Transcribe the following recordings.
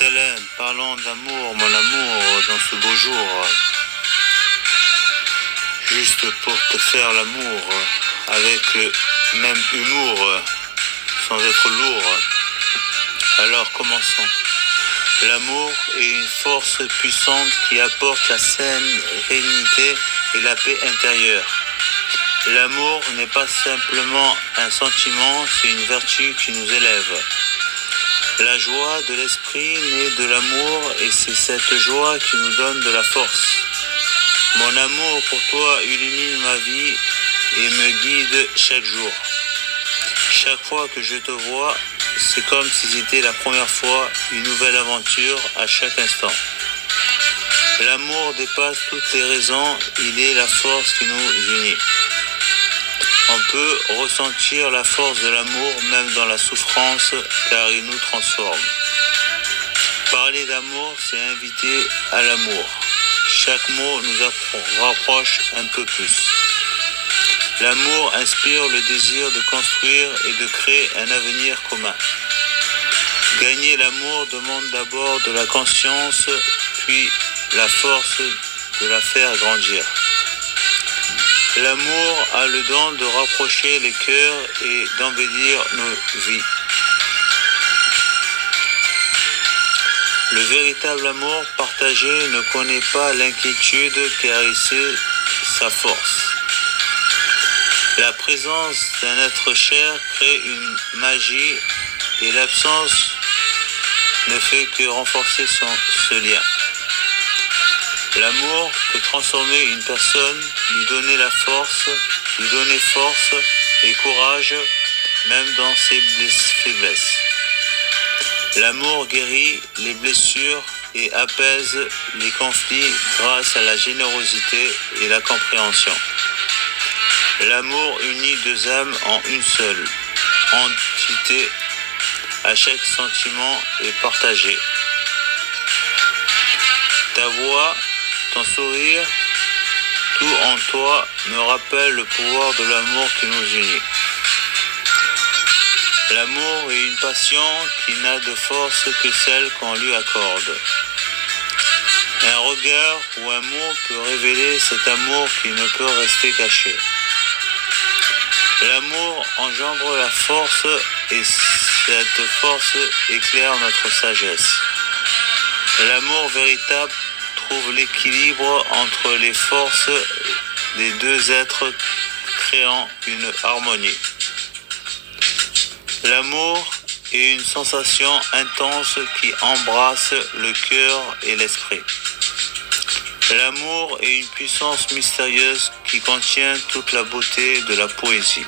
Célène, parlons d'amour, mon amour, dans ce beau jour. Juste pour te faire l'amour, avec même humour, sans être lourd. Alors commençons. L'amour est une force puissante qui apporte la sérénité et la paix intérieure. L'amour n'est pas simplement un sentiment, c'est une vertu qui nous élève. La joie de l'esprit naît de l'amour et c'est cette joie qui nous donne de la force. Mon amour pour toi illumine ma vie et me guide chaque jour. Chaque fois que je te vois, c'est comme si c'était la première fois, une nouvelle aventure à chaque instant. L'amour dépasse toutes les raisons, il est la force qui nous unit. On peut ressentir la force de l'amour même dans la souffrance car il nous transforme. Parler d'amour, c'est inviter à l'amour. Chaque mot nous rapproche un peu plus. L'amour inspire le désir de construire et de créer un avenir commun. Gagner l'amour demande d'abord de la conscience, puis la force de la faire grandir. L'amour a le don de rapprocher les cœurs et d'embellir nos vies. Le véritable amour partagé ne connaît pas l'inquiétude car il sait sa force. La présence d'un être cher crée une magie et l'absence ne fait que renforcer ce lien. L'amour peut transformer une personne, lui donner force et courage, même dans ses faiblesses. L'amour guérit les blessures et apaise les conflits grâce à la générosité et la compréhension. L'amour unit deux âmes en une seule entité. À chaque sentiment est partagé. Ta voix, ton sourire, tout en toi me rappelle le pouvoir de l'amour qui nous unit. L'amour est une passion qui n'a de force que celle qu'on lui accorde. Un regard ou un mot peut révéler cet amour qui ne peut rester caché. L'amour engendre la force et cette force éclaire notre sagesse. L'amour véritable trouve l'équilibre entre les forces des deux êtres créant une harmonie. L'amour est une sensation intense qui embrasse le cœur et l'esprit. L'amour est une puissance mystérieuse qui contient toute la beauté de la poésie.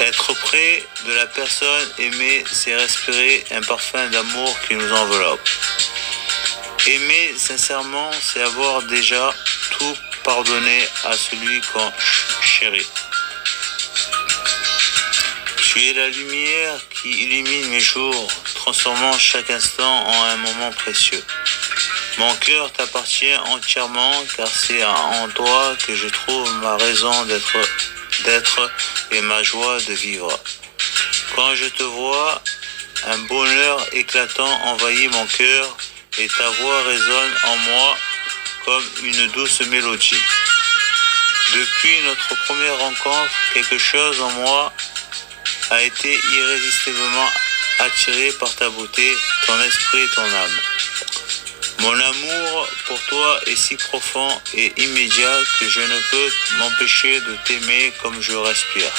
Être près de la personne aimée, c'est respirer un parfum d'amour qui nous enveloppe. Aimer sincèrement, c'est avoir déjà tout pardonné à celui qu'on chérit. Tu es la lumière qui illumine mes jours, transformant chaque instant en un moment précieux. Mon cœur t'appartient entièrement car c'est en toi que je trouve ma raison d'être et ma joie de vivre. Quand je te vois, un bonheur éclatant envahit mon cœur et ta voix résonne en moi comme une douce mélodie. Depuis notre première rencontre, quelque chose en moi a été irrésistiblement attiré par ta beauté, ton esprit et ton âme. Mon amour pour toi est si profond et immédiat que je ne peux m'empêcher de t'aimer comme je respire.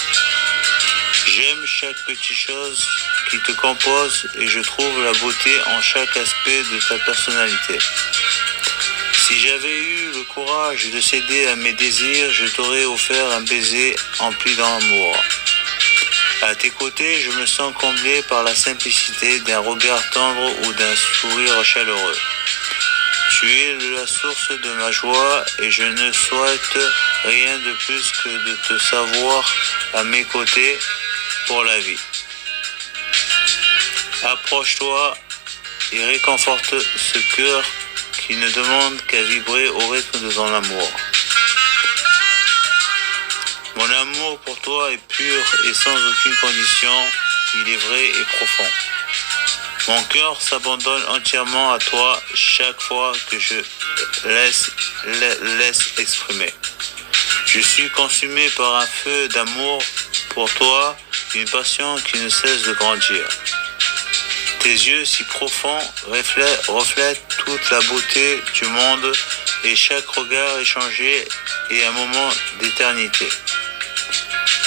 J'aime chaque petite chose qui te compose et je trouve la beauté en chaque aspect de ta personnalité. Si j'avais eu le courage de céder à mes désirs, je t'aurais offert un baiser empli d'amour. À tes côtés, je me sens comblé par la simplicité d'un regard tendre ou d'un sourire chaleureux. Tu es la source de ma joie et je ne souhaite rien de plus que de te savoir à mes côtés pour la vie. Approche-toi et réconforte ce cœur qui ne demande qu'à vibrer au rythme de ton amour. Mon amour pour toi est pur et sans aucune condition, il est vrai et profond. Mon cœur s'abandonne entièrement à toi chaque fois que je laisse exprimer. Je suis consumé par un feu d'amour pour toi, une passion qui ne cesse de grandir. Tes yeux si profonds reflètent toute la beauté du monde et chaque regard échangé est un moment d'éternité.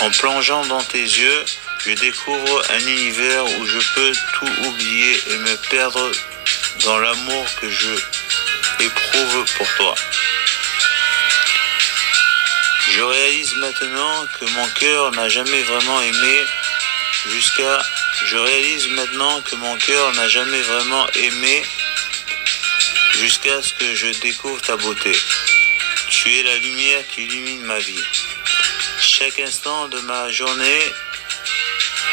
En plongeant dans tes yeux, je découvre un univers où je peux tout oublier et me perdre dans l'amour que je éprouve pour toi. Je réalise maintenant que mon cœur n'a jamais vraiment aimé jusqu'à ce que je découvre ta beauté. Tu es la lumière qui illumine ma vie. Chaque instant de ma journée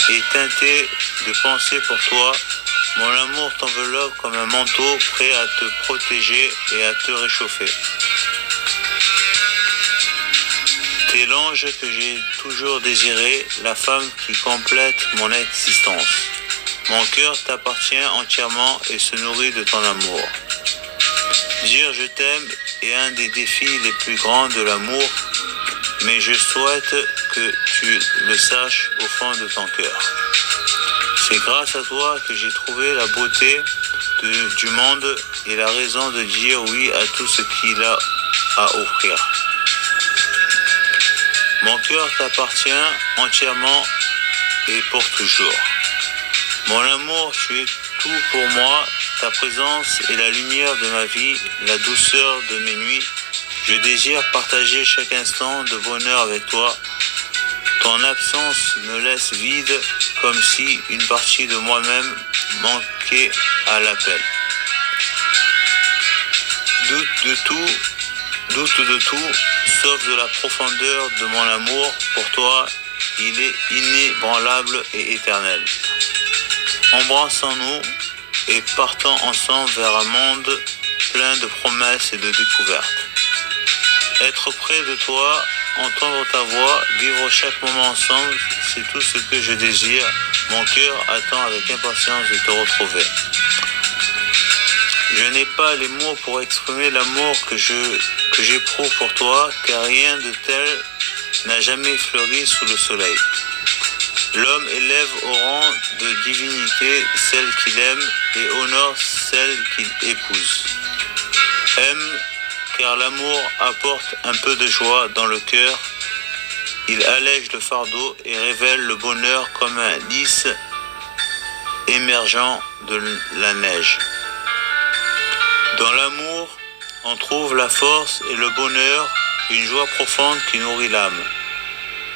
est teinté de pensées pour toi. Mon amour t'enveloppe comme un manteau prêt à te protéger et à te réchauffer. T'es l'ange que j'ai toujours désiré, la femme qui complète mon existence. Mon cœur t'appartient entièrement et se nourrit de ton amour. Dire je t'aime est un des défis les plus grands de l'amour, mais je souhaite que tu le saches au fond de ton cœur. C'est grâce à toi que j'ai trouvé la beauté du monde et la raison de dire oui à tout ce qu'il a à offrir. Mon cœur t'appartient entièrement et pour toujours. Mon amour, tu es tout pour moi. Ta présence est la lumière de ma vie, la douceur de mes nuits. Je désire partager chaque instant de bonheur avec toi. Ton absence me laisse vide, comme si une partie de moi-même manquait à l'appel. Doute de tout, sauf de la profondeur de mon amour pour toi. Il est inébranlable et éternel. Embrassons-nous et partons ensemble vers un monde plein de promesses et de découvertes. Être près de toi, entendre ta voix, vivre chaque moment ensemble, c'est tout ce que je désire. Mon cœur attend avec impatience de te retrouver. Je n'ai pas les mots pour exprimer l'amour que j'éprouve pour toi, car rien de tel n'a jamais fleuri sous le soleil. L'homme élève au rang de divinité celle qu'il aime et honore celle qu'il épouse. Aime, car l'amour apporte un peu de joie dans le cœur. Il allège le fardeau et révèle le bonheur comme un lys émergeant de la neige. Dans l'amour, on trouve la force et le bonheur, une joie profonde qui nourrit l'âme.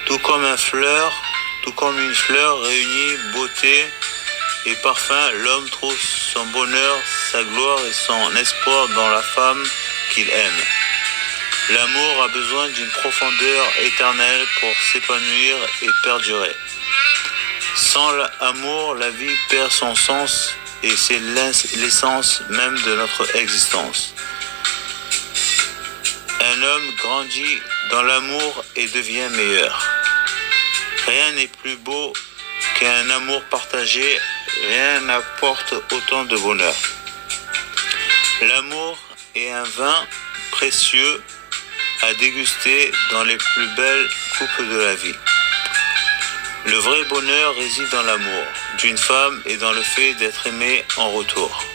Tout comme une fleur réunit beauté et parfum, l'homme trouve son bonheur, sa gloire et son espoir dans la femme qu'il aime. L'amour a besoin d'une profondeur éternelle pour s'épanouir et perdurer. Sans l'amour, la vie perd son sens et c'est l'essence même de notre existence. Un homme grandit dans l'amour et devient meilleur. Rien n'est plus beau qu'un amour partagé, rien n'apporte autant de bonheur. L'amour est un vin précieux à déguster dans les plus belles coupes de la vie. Le vrai bonheur réside dans l'amour d'une femme et dans le fait d'être aimé en retour.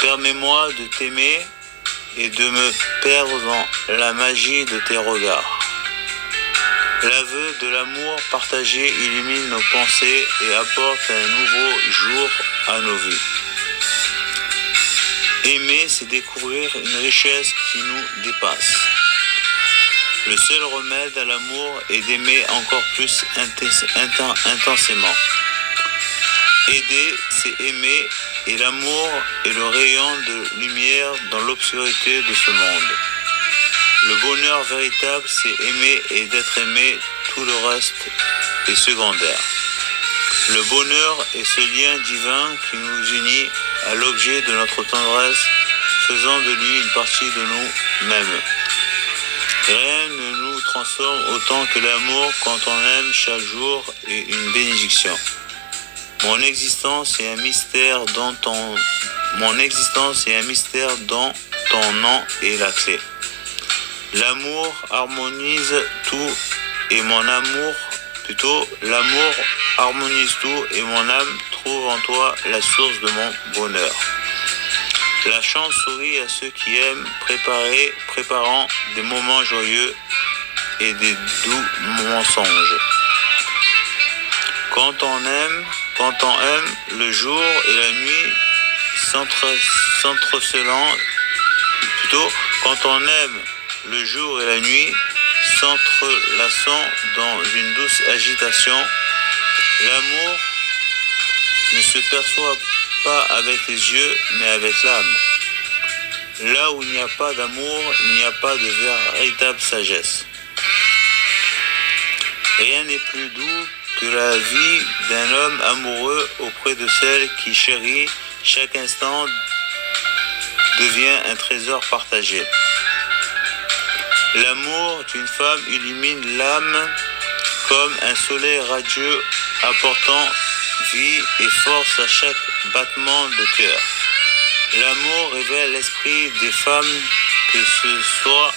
Permets-moi de t'aimer et de me perdre dans la magie de tes regards. L'aveu de l'amour partagé illumine nos pensées et apporte un nouveau jour à nos vies. Aimer, c'est découvrir une richesse qui nous dépasse. Le seul remède à l'amour est d'aimer encore plus intensément. Aider, c'est aimer, et l'amour est le rayon de lumière dans l'obscurité de ce monde. Le bonheur véritable, c'est aimer et d'être aimé, tout le reste est secondaire. Le bonheur est ce lien divin qui nous unit à l'objet de notre tendresse, faisant de lui une partie de nous-mêmes. Rien ne nous transforme autant que l'amour quand on aime chaque jour est une bénédiction. Mon existence est un mystère dont ton nom est la clé. L'amour harmonise tout et l'amour harmonise tout et mon âme trouve en toi la source de mon bonheur. La chance sourit à ceux qui aiment, préparant des moments joyeux et des doux mensonges. Quand on aime, le jour et la nuit s'entrelaçant, quand on aime le jour et la nuit s'entrelaçant dans une douce agitation, l'amour ne se perçoit pas avec les yeux, mais avec l'âme. Là où il n'y a pas d'amour, il n'y a pas de véritable sagesse. Rien n'est plus doux que la vie d'un homme amoureux auprès de celle qui chérit. Chaque instant devient un trésor partagé. L'amour d'une femme illumine l'âme comme un soleil radieux apportant vie et force à chaque battement de cœur. L'amour révèle l'esprit des femmes, que ce soit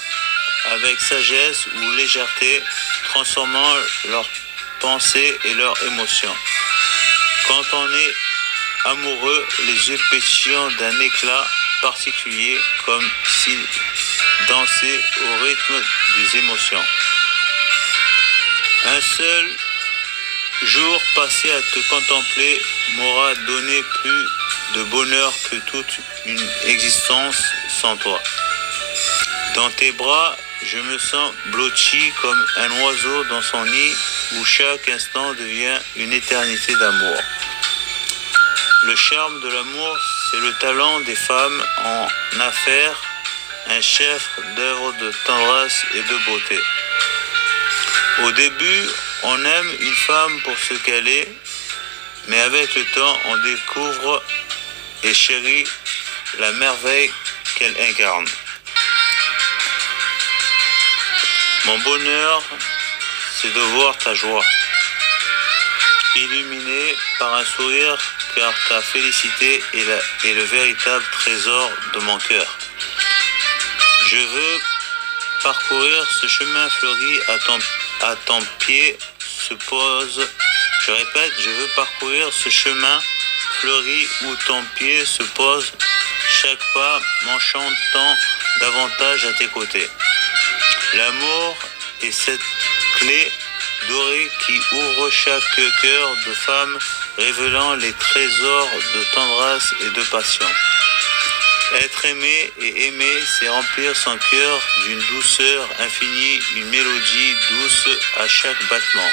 avec sagesse ou légèreté, transformant leurs pensées et leurs émotions. Quand on est amoureux, les yeux pétillent d'un éclat particulier, comme s'ils dansaient au rythme des émotions. Un seul jour passé à te contempler m'aura donné plus de bonheur que toute une existence sans toi. Dans tes bras, je me sens blotti comme un oiseau dans son nid où chaque instant devient une éternité d'amour. Le charme de l'amour, c'est le talent des femmes en affaires, un chef d'œuvre de tendresse et de beauté. Au début, on aime une femme pour ce qu'elle est, mais avec le temps, on découvre et chérit la merveille qu'elle incarne. Mon bonheur, c'est de voir ta joie, illuminée par un sourire, car ta félicité est le véritable trésor de mon cœur. Je veux parcourir ce chemin fleuri à ton pied se pose. Je répète, je veux parcourir ce chemin fleuri où ton pied se pose. Chaque pas m'enchantant davantage à tes côtés. L'amour est cette clé dorée qui ouvre chaque cœur de femme, révélant les trésors de tendresse et de passion. Être aimé et aimer, c'est remplir son cœur d'une douceur infinie, une mélodie douce à chaque battement.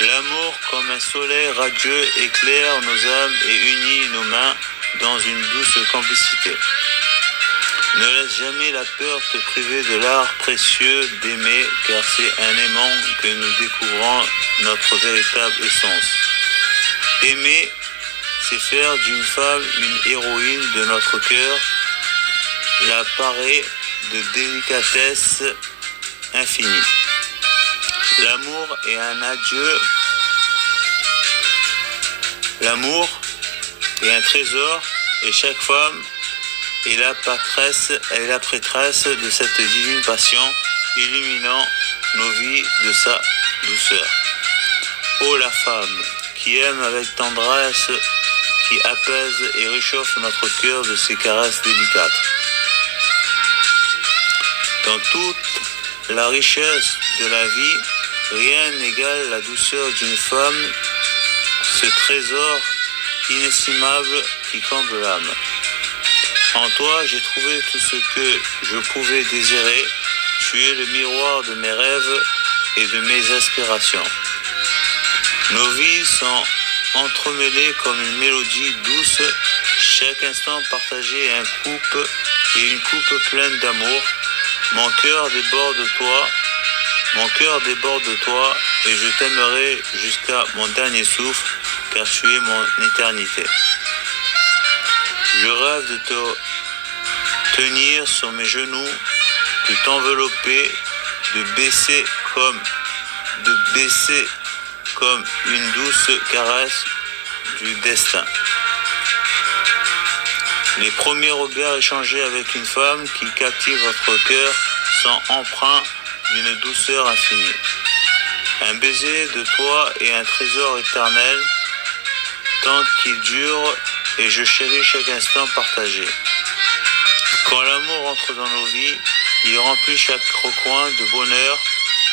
L'amour, comme un soleil radieux, éclaire nos âmes et unit nos mains dans une douce complicité. Ne laisse jamais la peur te priver de l'art précieux d'aimer, car c'est en aimant que nous découvrons notre véritable essence. Aimer, c'est faire d'une femme une héroïne de notre cœur, la parer de délicatesse infinie. L'amour est un adieu. L'amour est un trésor et chaque femme est la prêtresse de cette divine passion, illuminant nos vies de sa douceur. Ô la femme qui aime avec tendresse, qui apaise et réchauffe notre cœur de ses caresses délicates. Dans toute la richesse de la vie, rien n'égale la douceur d'une femme, ce trésor inestimable qui comble l'âme. En toi, j'ai trouvé tout ce que je pouvais désirer. Tu es le miroir de mes rêves et de mes aspirations. Nos vies sont entremêlées comme une mélodie douce, chaque instant partagé une coupe pleine d'amour. Mon cœur déborde de toi et je t'aimerai jusqu'à mon dernier souffle, car tu es mon éternité. Je rêve de te tenir sur mes genoux, de t'envelopper, de baisser comme une douce caresse, du destin. Les premiers regards échangés avec une femme qui captive votre cœur sont empreints d'une douceur infinie. Un baiser de toi est un trésor éternel, tant qu'il dure, et je chéris chaque instant partagé. Quand l'amour entre dans nos vies, il remplit chaque recoin de bonheur,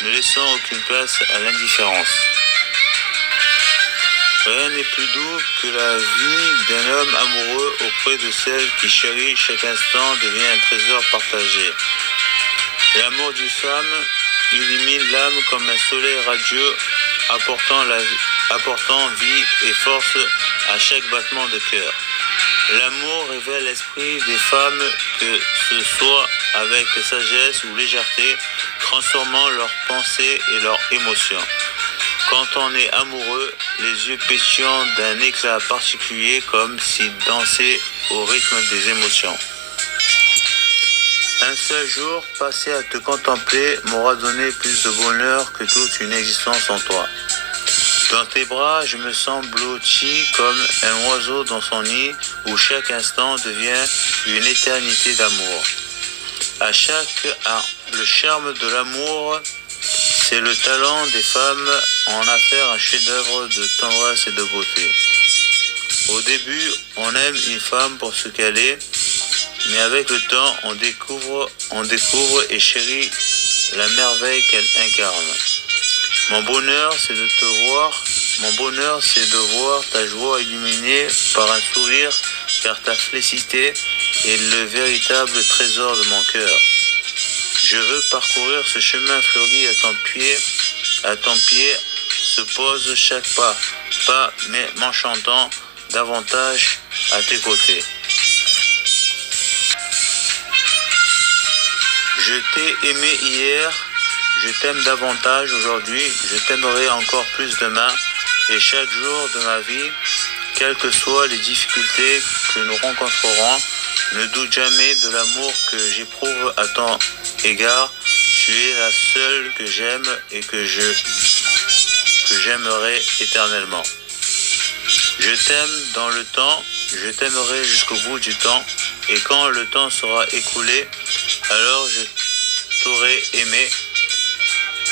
ne laissant aucune place à l'indifférence. Rien n'est plus doux que la vie d'un homme amoureux auprès de celle qui chérit chaque instant devient un trésor partagé. L'amour d'une femme illumine l'âme comme un soleil radieux, apportant vie et force à chaque battement de cœur. L'amour révèle l'esprit des femmes, que ce soit avec sagesse ou légèreté, transformant leurs pensées et leurs émotions. Quand on est amoureux, les yeux pétillent d'un éclat particulier, comme s'ils dansaient au rythme des émotions. Un seul jour passé à te contempler m'aura donné plus de bonheur que toute une existence en toi. Dans tes bras, je me sens blotti comme un oiseau dans son nid, où chaque instant devient une éternité d'amour. Le charme de l'amour, c'est le talent des femmes en a fait un chef-d'œuvre de tendresse et de beauté. Au début, on aime une femme pour ce qu'elle est, mais avec le temps, on découvre et chérit la merveille qu'elle incarne. Mon bonheur, c'est de voir ta joie illuminée par un sourire, car ta félicité est le véritable trésor de mon cœur. Je veux parcourir ce chemin fleuri à ton pied se pose chaque pas, mais m'enchantant davantage à tes côtés. Je t'ai aimé hier, je t'aime davantage aujourd'hui, je t'aimerai encore plus demain, et chaque jour de ma vie, quelles que soient les difficultés que nous rencontrerons, ne doute jamais de l'amour que j'éprouve à ton égard. Tu es la seule que j'aime et que j'aimerai éternellement. Je t'aime dans le temps, je t'aimerai jusqu'au bout du temps, et quand le temps sera écoulé, alors je t'aurai aimé,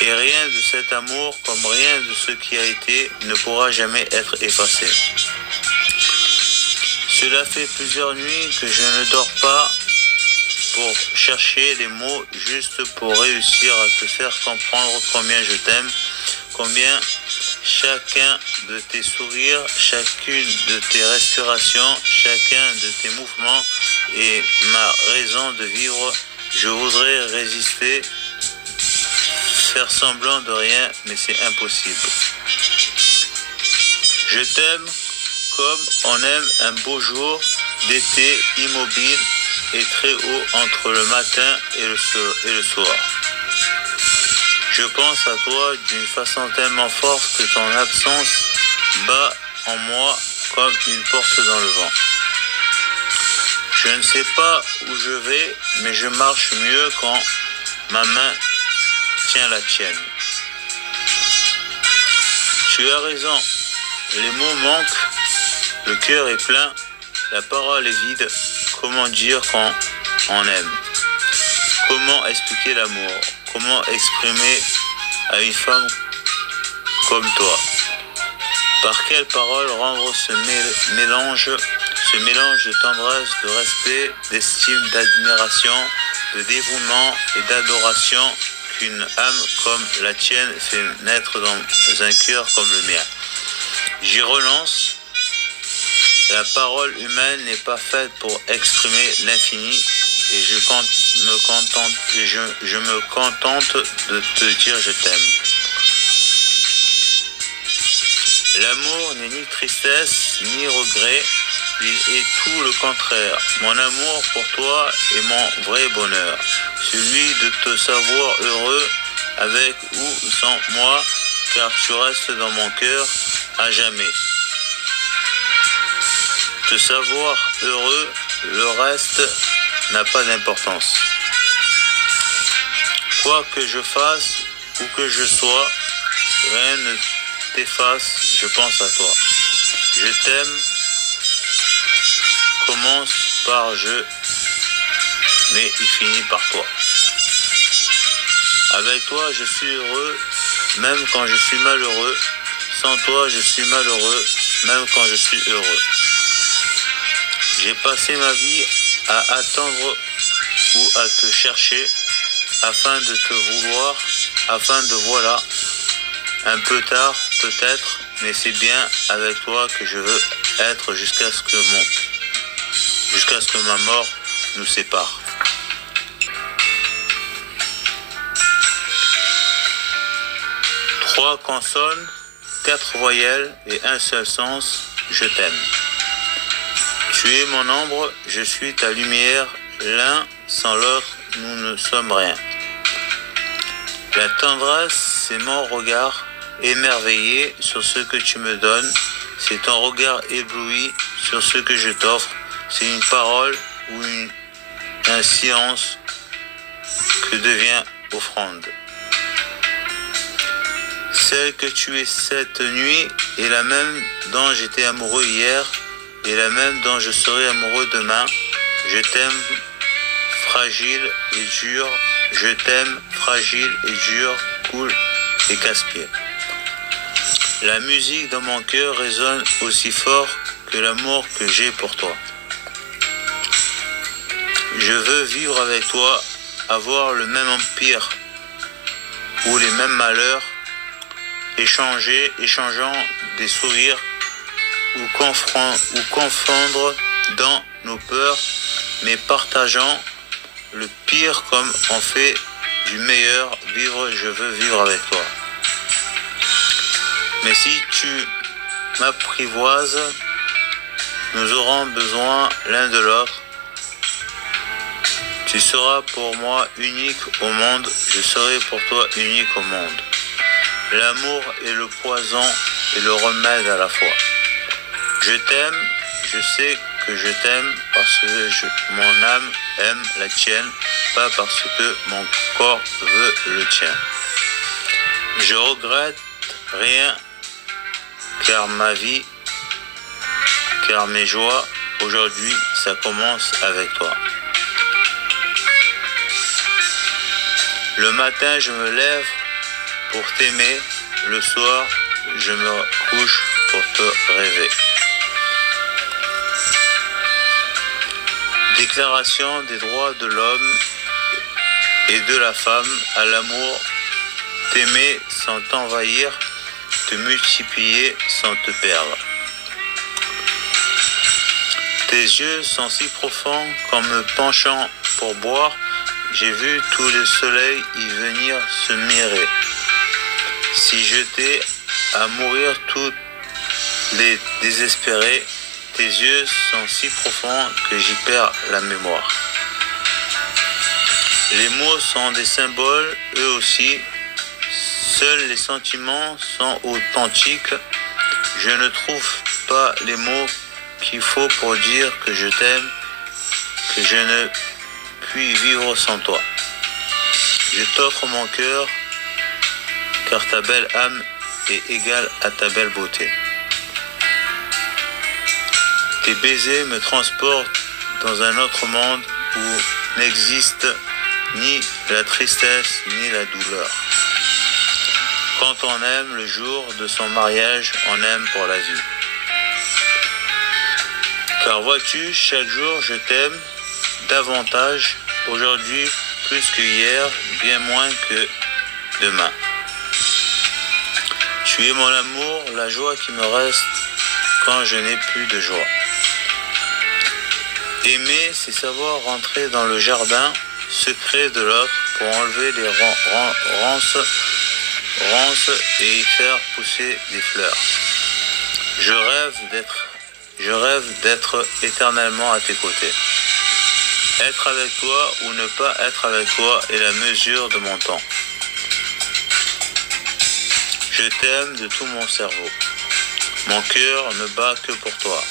et rien de cet amour, comme rien de ce qui a été, ne pourra jamais être effacé. Cela fait plusieurs nuits que je ne dors pas pour chercher les mots justes pour réussir à te faire comprendre combien je t'aime, combien chacun de tes sourires, chacune de tes respirations, chacun de tes mouvements est ma raison de vivre. Je voudrais résister, faire semblant de rien, mais c'est impossible. Je t'aime comme on aime un beau jour d'été immobile et très haut entre le matin et le soir. Je pense à toi d'une façon tellement forte que ton absence bat en moi comme une porte dans le vent. Je ne sais pas où je vais, mais je marche mieux quand ma main tient la tienne. Tu as raison, les mots manquent, le cœur est plein, la parole est vide. Comment dire quand on aime? Comment expliquer l'amour? Comment exprimer à une femme comme toi? Par quelles paroles rendre ce mélange de tendresse, de respect, d'estime, d'admiration, de dévouement et d'adoration qu'une âme comme la tienne fait naître dans un cœur comme le mien? J'y relance. La parole humaine n'est pas faite pour exprimer l'infini, et je me contente de te dire je t'aime. L'amour n'est ni tristesse, ni regret, il est tout le contraire. Mon amour pour toi est mon vrai bonheur, celui de te savoir heureux avec ou sans moi, car tu restes dans mon cœur à jamais. Te savoir heureux, le reste n'a pas d'importance. Quoi que je fasse, où que je sois, rien ne t'efface, je pense à toi. Je t'aime commence par je, mais il finit par toi. Avec toi, je suis heureux, même quand je suis malheureux. Sans toi, je suis malheureux, même quand je suis heureux. J'ai passé ma vie à attendre ou à te chercher, afin de te vouloir, afin de voilà, un peu tard peut-être, mais c'est bien avec toi que je veux être jusqu'à ce que ma mort nous sépare. Trois consonnes, 4 voyelles et un seul sens, je t'aime. Tu es mon ombre, je suis ta lumière, l'un sans l'autre, nous ne sommes rien. La tendresse, c'est mon regard émerveillé sur ce que tu me donnes, c'est ton regard ébloui sur ce que je t'offre, c'est une parole ou un silence que devient offrande. Celle que tu es cette nuit est la même dont j'étais amoureux hier et la même dont je serai amoureux demain. Je t'aime fragile et dur, je t'aime fragile et dur, cool et casse-pied. La musique dans mon cœur résonne aussi fort que l'amour que j'ai pour toi. Je veux vivre avec toi, avoir le même empire ou les mêmes malheurs, échangeant des sourires ou confondre dans nos peurs, mais partageant le pire comme on fait du meilleur. Je veux vivre avec toi. Mais si tu m'apprivoises, nous aurons besoin l'un de l'autre. Tu seras pour moi unique au monde, je serai pour toi unique au monde. L'amour est le poison et le remède à la fois. Je t'aime, je sais que je t'aime parce que mon âme aime la tienne, pas parce que mon corps veut le tien. Je regrette rien car mes joies, aujourd'hui, ça commence avec toi. Le matin, je me lève pour t'aimer, le soir, je me couche pour te rêver. Déclaration des droits de l'homme et de la femme à l'amour, t'aimer sans t'envahir, te multiplier sans te perdre. Tes yeux sont si profonds qu'en me penchant pour boire, j'ai vu tout le soleil y venir se mirer. Si j'étais à mourir tous les désespérés, tes yeux sont si profonds que j'y perds la mémoire. Les mots sont des symboles, eux aussi. Seuls les sentiments sont authentiques. Je ne trouve pas les mots qu'il faut pour dire que je t'aime, que je ne puis vivre sans toi. Je t'offre mon cœur, car ta belle âme est égale à ta belle beauté. Tes baisers me transportent dans un autre monde où n'existe ni la tristesse ni la douleur. Quand on aime le jour de son mariage, on aime pour la vie. Car vois-tu, chaque jour je t'aime davantage, aujourd'hui plus que hier, bien moins que demain. Tu es mon amour, la joie qui me reste quand je n'ai plus de joie. Aimer, c'est savoir rentrer dans le jardin secret de l'autre pour enlever les ronces et y faire pousser des fleurs. Je rêve d'être éternellement à tes côtés. Être avec toi ou ne pas être avec toi est la mesure de mon temps. Je t'aime de tout mon cerveau. Mon cœur ne bat que pour toi.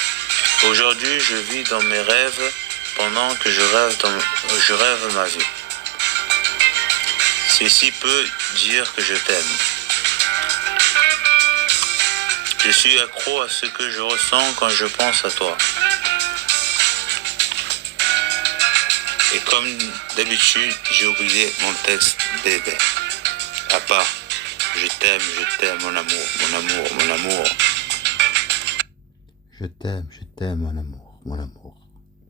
Aujourd'hui, je vis dans mes rêves pendant que je rêve ma vie. C'est si peu dire que je t'aime. Je suis accro à ce que je ressens quand je pense à toi. Et comme d'habitude, j'ai oublié mon texte bébé. À part, je t'aime, mon amour, mon amour, mon amour. Je t'aime, mon amour, mon amour.